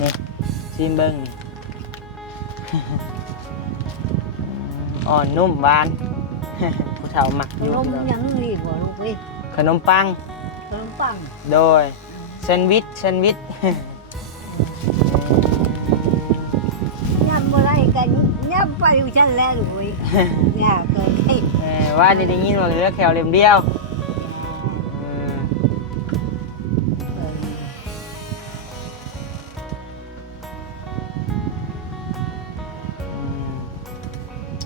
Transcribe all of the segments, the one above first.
นี่ชิมเบิ้งนี่ อ่อนนุ่มหวาน ผู้เฒ่ามักอยู่ นมยังนี่บ่ลูกเอ้ย ขนมปัง ขนมปัง โดยแซนด์วิช ยำบ่ได้กันยำไปอยู่ชั้นแล้วลูกเอ้ยอยากเกินให้ ว่าได้ยินว่าเหลือแค่เหลี่ยมเดียวอืม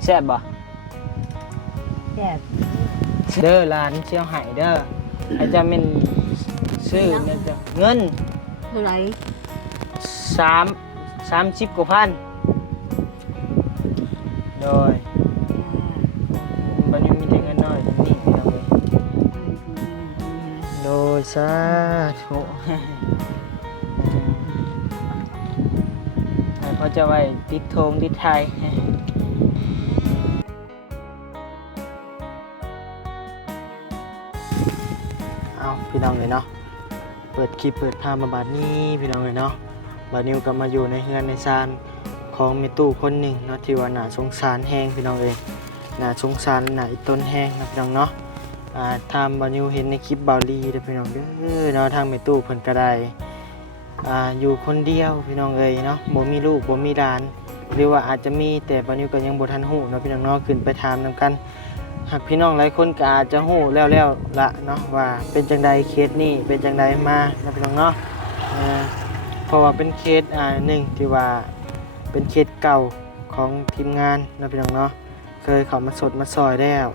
แซ่บบ่ แซ่บ เด้อร้านเชียวไห่เด้ออาจจะเป็นซื้อเนี่ยจะเงิน เท่าไหร่ 30 กว่าพันโดยบัดนี้มีแต่เงินน้อยนี่พี่น้องเอ้ยโดยสาธุ ให้เขาจะไว้ติดธงติดไทยเอาพี่น้องเลยเนาะเปิดคลิปเปิดภาพมาบาดนี้พี่น้องเลยเนาะบาดนิวก็มาอยู่ในเฮือนในซานของเมตู้คนหนึ่งเนาะที่ว่าน่าสงสารแห้งพี่น้องเลยน่าสงสารน่าอีต้นแห้งนะพี่น้องเนาะทำบาดนิวเห็นในคลิปบาลีเด้อพี่น้องเด้อเนาะทางเมตู้เพิ่นก็ได้อยู่คนเดียวพี่น้องเอ้ยเนาะบ่มีลูกบ่มีหลานหรือว่าอาจจะมีแต่บาดนิวก็ยังบ่ทันฮู้เนาะพี่น้องเนาะขึ้นไปถามนำกันหากพี่น้องหลายคนก็อาจจะฮู้แล้วละเนาะว่าเป็นจังใดเคสนี้เป็นจังใดมานะพี่น้องเนาะเพราะว่าเป็นเคสหนึ่งที่ว่าเป็นเคสเก่าของทีมงานนะพี่น้องเนาะเคยเข้ามาสดมาซอยแล้ว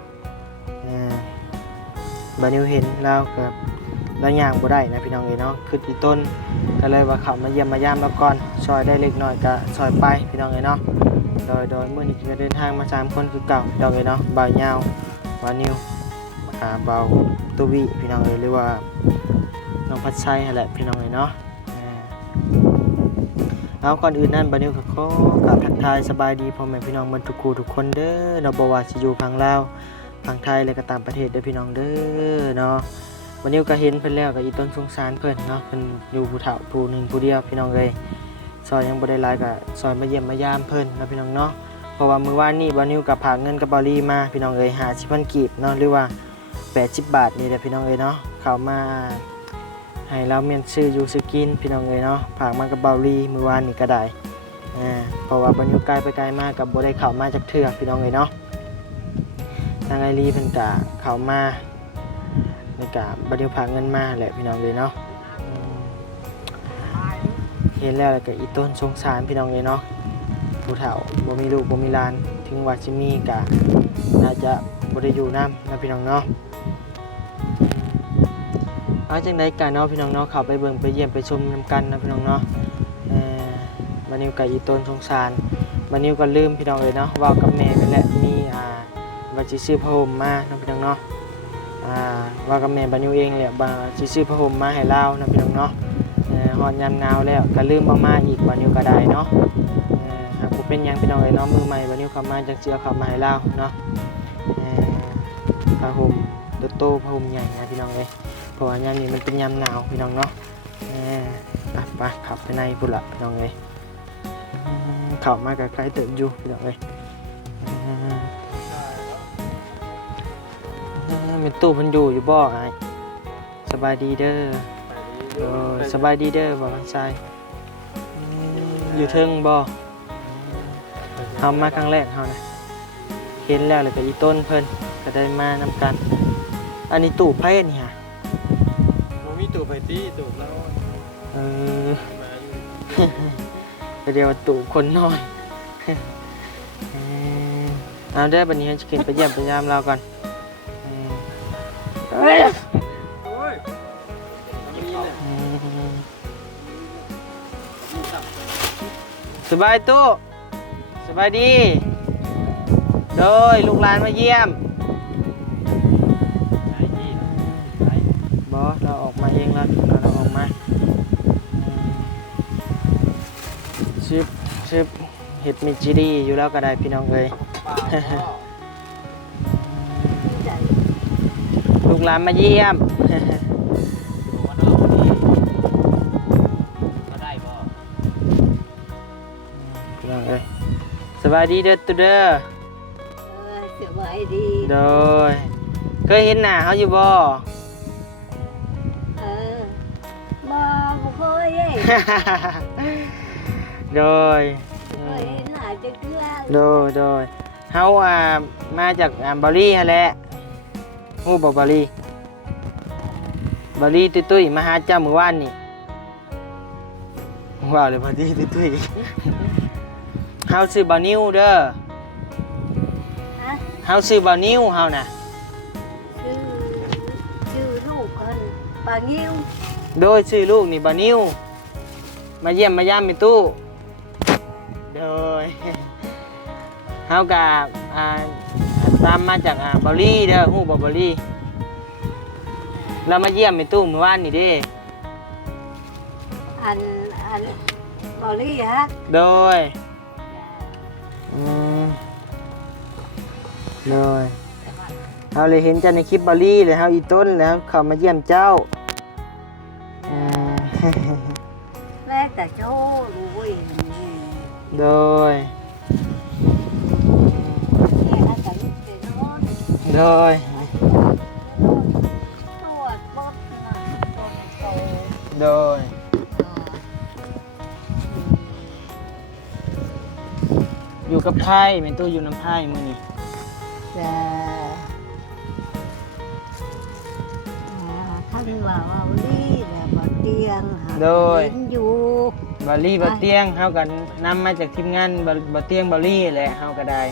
บานิวเห็นแล้วกับแล้วย่างบ่ได้นะพี่น้องเอ้ยเนาะคืออีต้นก็เลยว่าเข้ามาเยี่ยมมายามแล้วก่อนซอยได้เล็กน้อยก็ซอยไปพี่น้องเอ้ยเนาะโดยมื้อนี้ก็เดินทางมา3คนคือเก่าพี่น้องเอ้ยเนาะบ่าวยาวบานิวเบาตุวิพี่น้องเอ้ยหรือว่าน้องพัดไส้นั่นแหละพี่น้องเอ้ยเนาะเอาก่อนอื่นนั่นบานิวก็ขอกราบทักทายสบายดีพ่อแม่พี่น้องทุกคู่ทุกคนเด้อเนาะบ่ว่าสิอยู่ฝั่งลาวฝั่งไทยและก็ต่างประเทศเด้อพี่น้องเด้อเนาะบานิวก็เห็นเพิ่นแล้วก็อีต้นสงสารเพิ่นเนาะเพิ่นอยู่ผู้เฒ่าผู้หนึงผู้เดียวพี่น้องเอ้ยซอยยังบ่ได้หลายก็ซอยมาเยี่ยมมายามเพิ่นเนาะพี่น้องเนาะเพราะว่ามื้อวานนี้บานิวก็ฝากเงินกับบาลีมาพี่น้องเอ้ย50,000กีบเนาะหรือว่า80 บาทนี่แหละพี่น้องเอ้ยเนาะเข้ามาให้เราเมียนซื้ออยู่ซื้อกินพี่น้องเอ้ยเนาะฝากมากับเบาลีมื้อวานนี้ก็ได้เพราะว่าบรรยากาศไปไกลมากกับบ่ได้เข้ามาจากเทือกพี่น้องเอ้ยเนาะทางไอรีเพิ่นก็เข้ามาในกะบรรยากาศเงินมาแหละพี่น้องเอ้ยเนาะเห็นแล้วก็อีต้นสงสารพี่น้องเอ้ยเนาะผู้เฒ่าบ่มีลูกบ่มีหลานถึงว่าสิมีก็น่าจะบ่ได้อยู่นำนะพี่น้องเนาะเอาจังได๋กันเนาะพี่น้องเนาะเข้าไปเบิ่งไปเยี่ยมไปชมนำกันนะพี่น้องเนาะบานิวกับอีต้นสงสารบานิวก็ลืมพี่น้องเลยเนาะว่ากับแม่ไปแล้วมีว่าสิซื้อผ้าห่มมานะพี่น้องเนาะว่ากับแม่บานิวเองแหละสิซื้อผ้าห่มมาให้เรานะพี่น้องเนาะฮอดยามหนาวแล้วก็ลืมเอามาอีกบานิวก็ได้เนาะหากบ่เป็นหยังพี่น้องเลยเนาะมือใหม่บานิวเข้ามาจังสิเอาเข้ามาให้เราเนาะผ้าห่มโตๆผ้าห่มใหญ่นะพี่น้องเลยเพราะว่ายามนี้มันเป็นยามหนาวพี่น้องเนาะไปขับไปในพุ่นละพี่น้องเลยเข้ามากับใครเติมอยู่พี่น้องเลยเป็นตู้มันอยู่บ่ไอ้สบายดีเด้อสบายดีเด้อบ่มันใส่อยู่เทิงบ่เฮามาครั้งแรกเฮานะเห็นแล้วก็อีต้นเพิ่นก็ได้มานำกันอันนี้ตู้ไผนี่ฮะบ่มีตู้ไผตีตู้แล้วเดี๋ยวตู่คนน้อยเอาได้บันนี้จะกินไปเยี่ยมไปยามเราก่อนสบายตู้สบายดีโดยลูกหลานมาเยี่ยมบอสเราออกมาเองแล้วเราออกมาชิบเห็ดมิจิรีอยู่แล้วก็ได้พี่น้องเลย ลูกหลานมาเยี่ยม บายดีเด้อตุเด้อ สบายดี โดยเคยเห็นหน้าเขาอยู่บ่ เออบ่เคยเอ้ โดย เคยเห็นหน้าจะเกลือ โดยเฮามาจากบาลีหั่นแหละฮู้บ่บาลีตุ้ยๆมาหาเจ้ามื้อวานนี่ว้าวเลยบาลีตุ้ยๆเฮาชื่อบานิวเด้อ ฮะ เฮาชื่อบานิวเฮาน่ะ ชื่อลูกคนปางิ้ว โดยชื่อลูกนี่บานิวมาเยี่ยมมายามมีตู้โดยเฮากะตามมาจากบาลีเด้อฮู้บ่บาลีเรามาเยี่ยมมีตู้เมื่อวานนี่เด้ อันบอลี่ฮะ โดยอืมโดยเฮาเลยเห็นเจ้าในคลิปบาลีเลยเฮาอีต้นแล้วเขามาเยี่ยมเจ้าอืม แม่แต่โจ้รู้เว้ย โดย แม่แต่ลูกเสียนอน โดย ตรวจบดนะบดโต โดยอยู่กับไพ่เป็นตู้อยู่น้ำไพ่มือนี่ จะท่านว่าว่าลี่แบบบ่เตียงหาเห็นอยู่ บาลีบาเตียงเฮากันนำมาจากทีมงานบาเตียงบาลีแหละเฮาก็ได้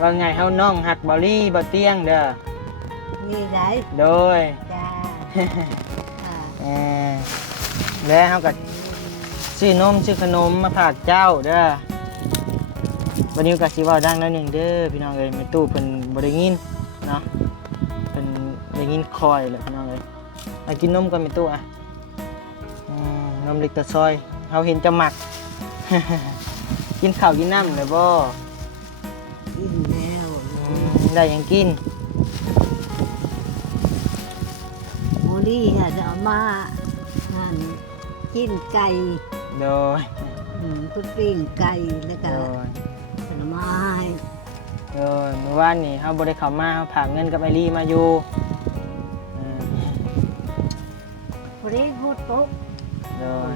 ว่าไงเฮาน้องหักบาลีบาเตียงเด้อ นี่ไง โดย จ้า เออแล้วเฮาก็ซื้อนมซื้อขนมมาฝากเจ้าเด้อวันนี้ก็สิเว้าดังแล้วหนึงเด้อพี่น้องเอ้ยแม่ตู้เพิ่นบ่ได้ยินเนาะเพิ่นได้ยินคอยแหละพี่น้องเอ้ยมากินนมก่อนแม่ตู้อ่ะนมเล็กตะซอยเฮาเห็นจะหมัก กินข้าวกินน้ำเลยบ่ กินแล้ว ได้หยังกิน โมลี่จะเอามาหั่นกินไก่ โดย ก็ปิ้งไก่แล้ว โด ก็ ย ผลไม้ โดยเมื่อวานนี่เฮาบ่ได้เข้ามาเฮาฝากเงินกับไอลี่มาอยู่เออ พอดีพูดปุ๊บ โดย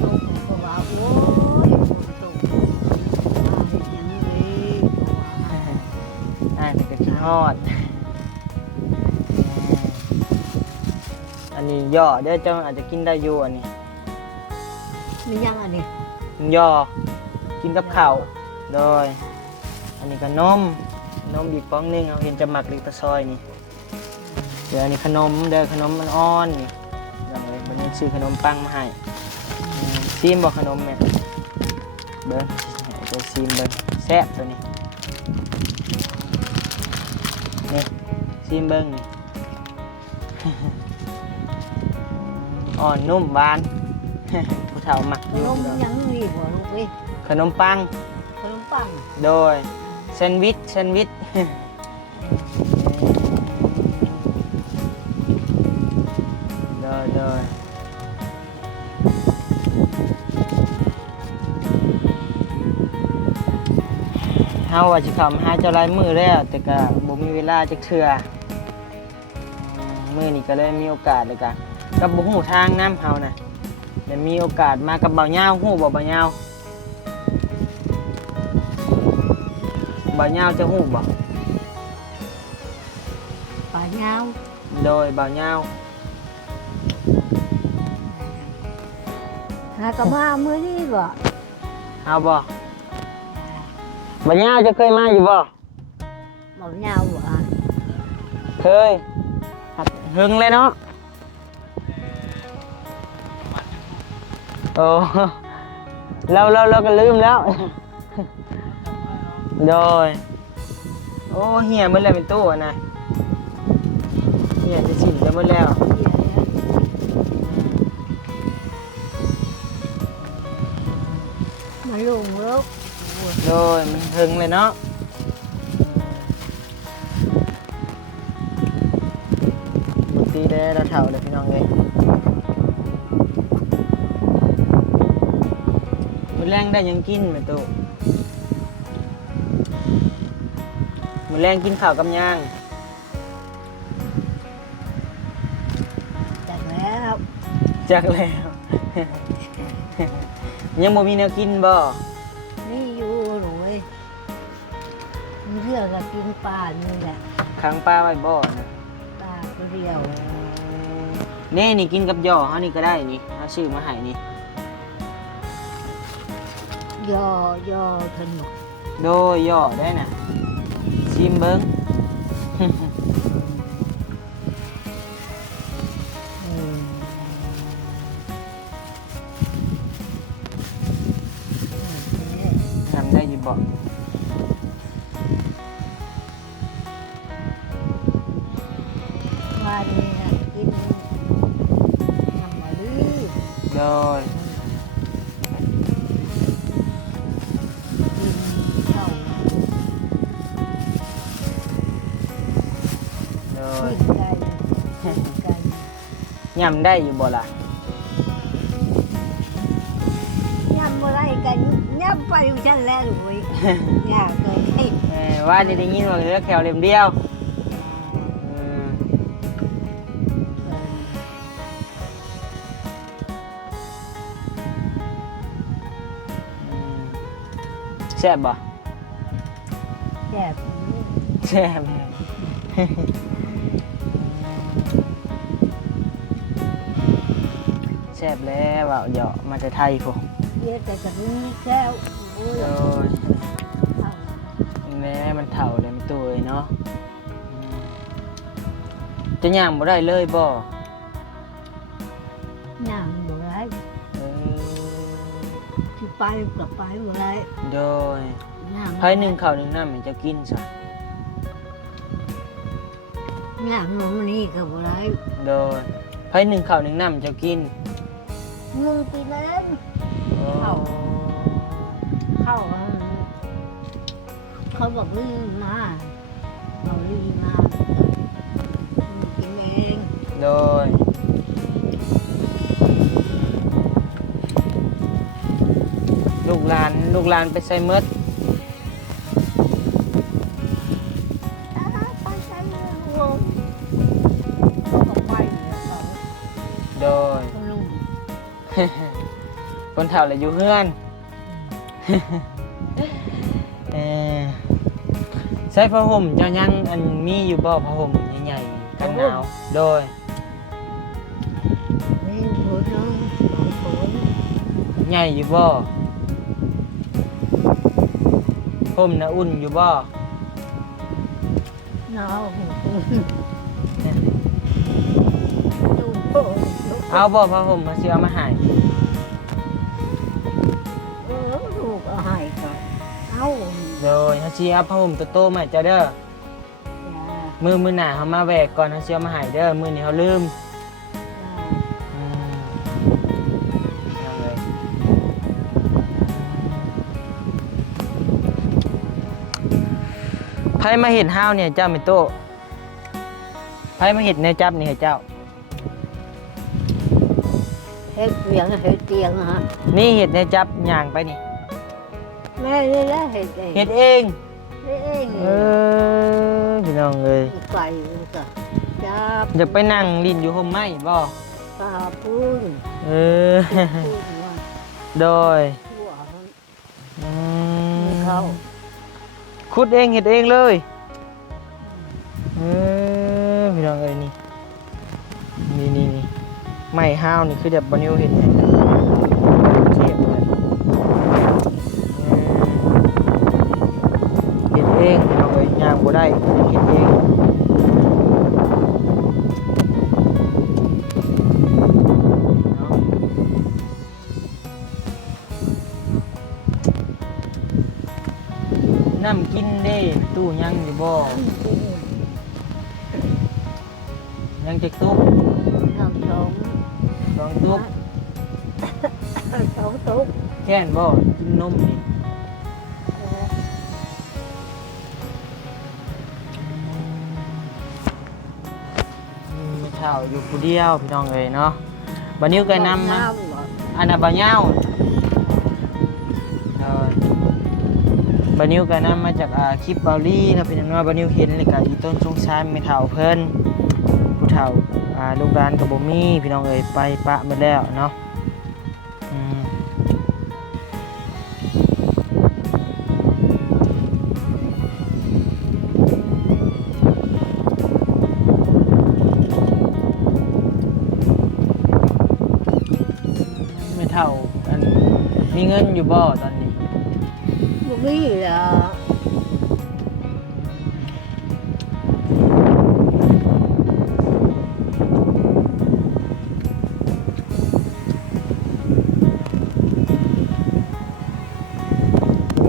ปุ๊บก็ว่าโอ้ยฝนตกมาเห็นยังไงเพราะว่า อ่านก็คิดฮอดอันนี้ย่อเด้อเจ้าอาจจะกินได้อยู่อันนี้ มันยังอันนี้ ย่อกินกับข้าวโดยอันนี้ก็นมอีกป้องหนึงเอาเห็นจะหมักเล็กตะซอยนี่เดี๋ยวอันนี้ขนมเด้อขนมมันอ่อนนี่อย่างไรวันนี้ซื้อขนมปังมาให้ซีมบอกขนมแม่เบิ้งให้ตัวซีมเบิ้งแซ่บตัวนี้นี่ซีมเบิ้งนี่ อ่อนนุ่มหวาน ผู้เฒ่ามัก ขนมยังมีหัวลูกเว้ย ขนมปัง ขนมปัง โดยแซนด์วิช โดยเฮาว่าสิเข้ามาหาเจ้าหลายมื้อแล้วแต่ก็บ่มีเวลาจักเทื่อมื้อนี้ก็เลยมีโอกาสเลยก็กับบ่ฮู้ทางนำเฮาน่ะได้มีโอกาสมากับบ่าวยาวฮู้บ่บ่าวยาวบ่าวยาวจะฮู้บ่ ปลาเงา โดยบ่าวยาว หากระมามือนี่บ่ เอาบ่บ่าวยาวจะเคยมาอยู่บ่ บ่เงาบ่อ่ะ เคยหึงเลยเนาะโอ้ เราก็ลืมแล้ว โดยโอ้เหี่ยหมันแล้วเป็นตู้อะนะเหี่ยจะสิ้นจะหมดแล้ว มาลงรก โดยมันหึงเลยเนาะบางทีได้เราเท่าเลยพี่น้องเลย แรงได้ยังกินแม่ตู้มื้อแรงกินข้าวกับย่าง จากแล้ว จักแล้ว ยังบ่มีแนวกินบ่ นี่อยู่หนูเอ้ยมีเรื่องกับกินปลานี่แหละ ค้างปลาไว้บ่นะ ปลาตัวเดียว นี่กินกับย่อเฮานี่ก็ได้นี่เอาชื่อมาให้นี่ ย่อถนน โดยย่อได้น่ะชิมเบิ่ง ทำได้อยู่บ่ ว่านี่นะกินทำมาดี โดย กินข้าว โดย กินไก่กินไก่ ยำได้อยู่บ่ล่ะ ย่ำอะไรกันย่ำไปอยู่ชั้นแล้วหนู อยากเลยให้ ว่านี่ได้ยินว่าเหลือแค่เล่มเดียวอืมแซ่บบ่ แซ่บ แซ่บ แซ่บแล้วว่าเดี๋ยวมาจะไทยพวก เยอะแต่กับนี้แซ่บโอ้ย โอ้ย ข้าว แม่มันเถ่าเลยมันตัวเนาะจะย่างบ่ได้เลยบ่ ย่างบ่ไร เออ ที่ไปกับไปบ่ไร โดย ย่าง ไผหนึ่งข้าวหนึ่งน้ำมันจะกินซะ ย่างหนูนี่กับบ่ไร โดยไผหนึ่งข้าวหนึ่งน้ำจะกิน มึงปีนั้น โอ้ เข้าเขาบอกลืมมาเราลืมมากินเอง โดยลูกหลานไปใส่เมด ไปใช้วงเขาก็ไปเขา โดย เขาลุง คนเฒ่าเลยอยู่เฮือน เออใส่ผ้าห่มเจ้ายังอันมีอยู่บ่ผ้าห่มใหญ่ๆกันหนาวโดย นี่ผลน้องผล ใหญ่อยู่บ่ห่มน่ะอุ่นอยู่บ่ น้องดูโผล่ เอาบ่ผ้าห่มมาสิเอามาให้ ลูกเอาให้ก่อนเอา โดยเฮาสิเอาผ้าห่มโตๆมาให้เจ้าเด้อมื้อหน้าเฮามาแวกก่อนเฮาสิเอามาให้เด้อมื้อนี้เฮาลืมอืมเอาเลยไผมาเฮ็ดห้าวเนี่ยเจ้าแม่โตไผมาเฮ็ดแนวจับนี่ให้เจ้า เฮ็ดเตียงเฮ็ดเตียงฮะ นี่เห็ดในจับย่างไปนี่ แม่เลยละเฮ็ดเอง เห็ดเอง เฮ็ดเอง พี่น้องเอ้ย ไก่ก็จับ อยากไปนั่งลิ้นอยู่ห่มไม้บ่ ปลาปูน เออ ปูนว่า โดย ทั่ว อื มีเข้า ขุดเองเห็ดเองเลยพี่น้องเอ้ยนี่ไม้ห้าวนี่คือแบบบนิวเห็ดให้กันเทียบเลยเห็ดเองพี่น้องเอ้ยย่างบ่ได้เห็ดเองน้ำกินเด้ตู้ยังอยู่บ่ยังจะตุ๊บ น้ำสอง สองตุ๊บ สองตุ๊ก แค่นบ่กินนมนี่มีข้าวอยู่ผู้เดียวพี่น้องเอ้ยเนาะบัดนี้ก็นำมาอันน่ะบ่ยาว บานิวก็นำมาจากคลิปเบาลี่นะเป็นอย่างน้อยบานิวเห็นเลยก็อีต้นสงสารไม่เฒ่าเพิ่นผู้เฒ่าลูกหลานก็บ่มีพี่น้องเอ้ยไปปะหมดแล้วเนาะไม่เฒ่าอันมีเงินอยู่บ่ตอนนี้ บ่มีล่ะ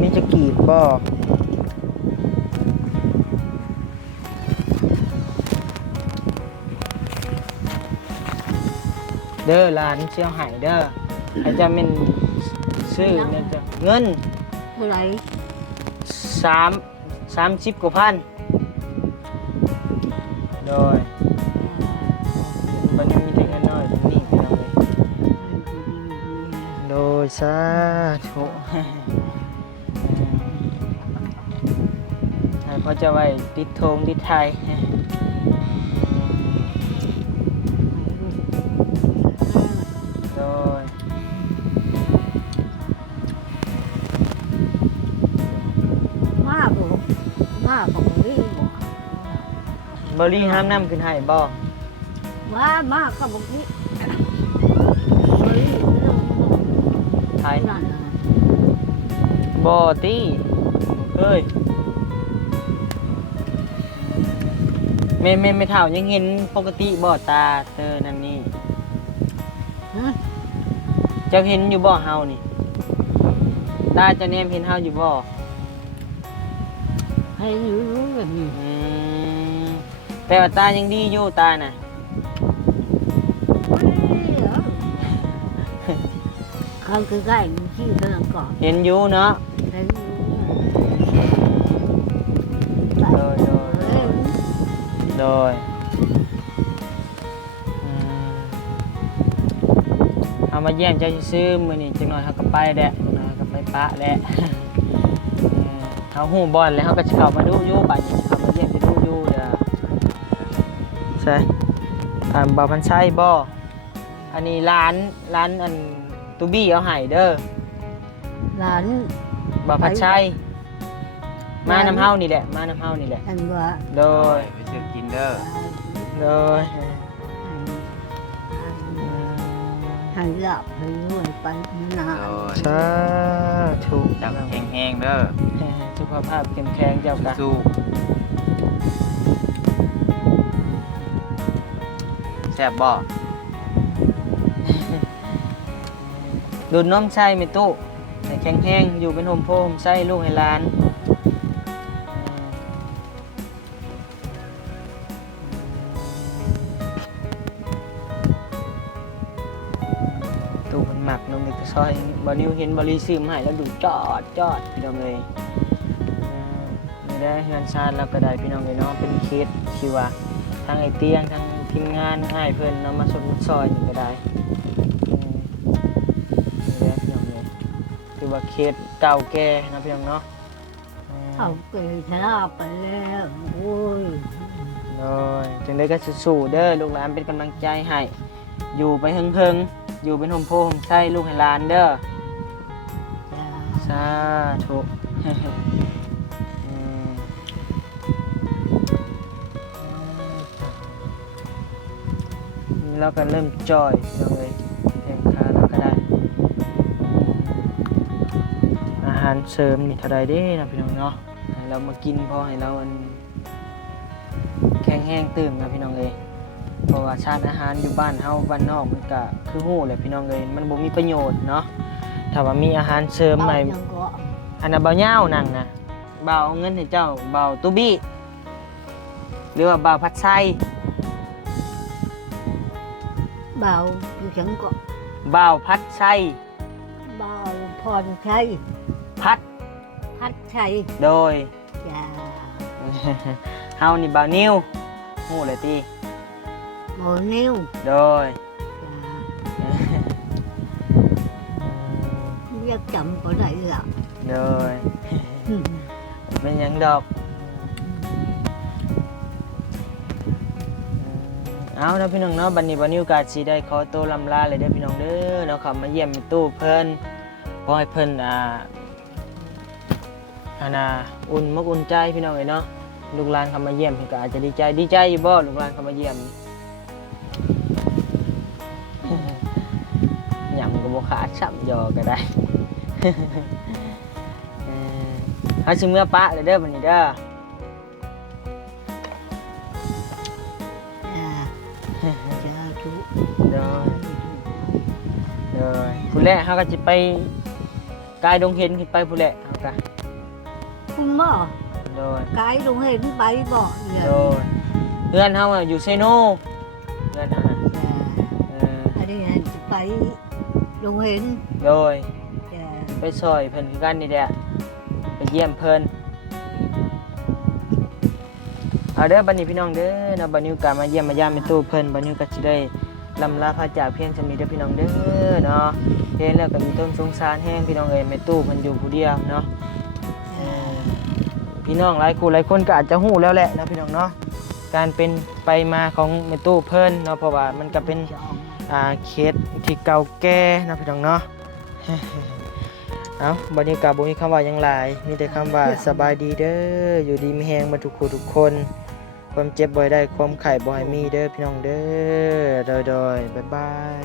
มีจะกีบบ่เด้อหลานเชี่ยวหายเด้ออาจจะเป็นซื้อเนี่ยจะเงิน เท่าไหร่ 30 กว่าพันโดยวันนี้มีแต่เงินน้อยแบบนี้พี่น้องเลยโดยสาธุเพราะจะไว้ติดธงติดไทยโดย มาบ่มาบ่มีบ่ บริห้ามน้ำขึ้นให้บ่ มาก็บ่มีบ่มี ไทย นั่นน่ะ บ่ตีเฮ้ยไม่เท่ายังเห็นปกติบ่ตาเธอนั่นนี่ ฮะ เจ้าเห็นอยู่บ่เฮานี่ตาเจะแนมเห็นเฮาอยู่บ่ ให้อยู่แบบนี้ แปลว่าตายังดีอยู่ตาน่ะ เขาคือใกล้ที่กำลังก่อน เห็นอยู่เนาะ เห็นอยู่ โดยโดยเอามาเยี่ยมเจ้าซื้อมื้อนี้จังหน่อยเฮาก็ไปแหละจังหน่อยเฮาก็ไปปะแหละเฮาฮู้บ่อนแล้วเฮาก็สิเข้ามาดูอยู่บัดนี้สิเข้ามาเยี่ยมไปดูอยู่เด้อใช่บ่าวพันชัยบ่อันนี้ร้านอันตูบี้เอาให้เด้อ หลาน บ่าวพันชัยมานำเฮานี่แหละมานำเฮานี่แหละ อันว่า โดย ไปซื้อกินเด้อ โดย ให้หลับให้รวยไปนาน โดย สาธุ จับแห้งๆเด้อ สุขภาพเข้มแข็งเจ้ากะ สู้แซ่บบ่ ดูดน้องใส่ไม่ตู้แต่แข็งแห้งอยู่เป็นโฮมโพมใส่ลูกให้หลานตู้มันหมักน้องเด็กซอยบอนิวเห็นบริซื้อมาให้แล้วดูจอดพี่น้องเลยไม่ได้งานชาติแล้วก็ได้พี่น้องเลยเนาะเป็นเคสที่ว่าทางไอเตียงทางทีมงานให้เพิ่นเนาะมาสมุดซอยนี่ก็ได้นี่แหละพี่น้องเลยคือว่าเคสเก่าแก่นะพี่น้องเนาะ เอาเกิดชนะไปแล้วโอ้ย โดยจึงได้ก็สู้ๆเด้อลูกหลานเป็นกำลังใจให้อยู่ไปเฮิงๆอยู่เป็นโฮมโพมใช่ลูกให้หลานเด้อ จ้า สาธุแล้วก็เริ่มจอยเลยแข่งขาแล้วก็ได้ อาหารเสริมนี่เท่าไรเด้นะพี่น้องเนาะให้เรามากินพอให้เราแข็งแห้งตื่นนะพี่น้องเลยเพราะว่าชาติอาหารอยู่บ้านเฮาบ้านนอกมันก็คือหู้แหละพี่น้องเลยมันบ่มีประโยชน์เนาะถ้าว่ามีอาหารเสริมใหม่ เอายังก็ อันนั้นเบาเหย้านั่นนะเบาเอาเงินให้เจ้าเบาตุบี้หรือว่าเบาพัดไส้ เบาอยู่ฉันก็ เบาพัดไส้ เบาพรชัย พัด พัดชัย โดย จ้า เฮานี่เบานิ้วหู้เลยตี โมนิ้ว โดย จ้าเรียกจำก็ได้ละ โดย เป็นหยังดอกเอาเนาะพี่น้องเนาะบัดนี้บ่นิวกาสิได้ขอตัวลำลาเลยเด้อพี่น้องเด้อเนาะเข้ามาเยี่ยมในตู้เพิ่นขอให้เพิ่นอุ่นมกอุ่นใจพี่น้องเอ้ยเนาะลูกหลานเข้ามาเยี่ยมเพิ่นก็อาจจะดีใจอยู่บ่ลูกหลานเข้ามาเยี่ยม nhậm của một khá chậm giờ cái đây hai xin mưa bạ để đây mình đó rồi phụ lệ họ chỉ bay cài đông hiền thì bay phụ lệ họ cả คุณบ่ rồi ไกด์ลงเห็นไปบ่เนี่ย rồi พื่อนเขาอยู่เซโน่เพื่อนเขา อันนี้จะไปลงเห็น rồi แต่ ไปซอยเพิ่นคือกันนี่แหละไปเยี่ยมเพิ่นเอาเด้อบัดนี้พี่น้องเด้อนะบัดนี้ก็มาเยี่ยมมายามในตู้เพิ่นบัดนี้ก็สิได้ลำลาพระจากเพียงจะมีเด้อพี่น้องเด้อเนาะเห็นแล้วก็มีต้นสงสารแห้งพี่น้องเอ้ยแม่ตู้เพิ่นอยู่ผู้เดียวเนาะพี่น้องหลายคู่หลายคนก็อาจจะฮู้แล้วแหละนะพี่น้องเนาะการเป็นไปมาของแม่ตู้เพิ่นเนาะเพราะว่ามันก็เป็นเคสที่เก่าแก่นะพี่น้องเนาะ เอาบัดนี้กับบ่มีคำว่าหยังหลายมีแต่คำว่าสบายดีเด้ออยู่ดีมีแฮงมาทุกคู่ทุกคนความเจ็บบ่ได้ความไข้บ่ให้มีเด้อพี่น้องเด้อโดยบ๊ายบาย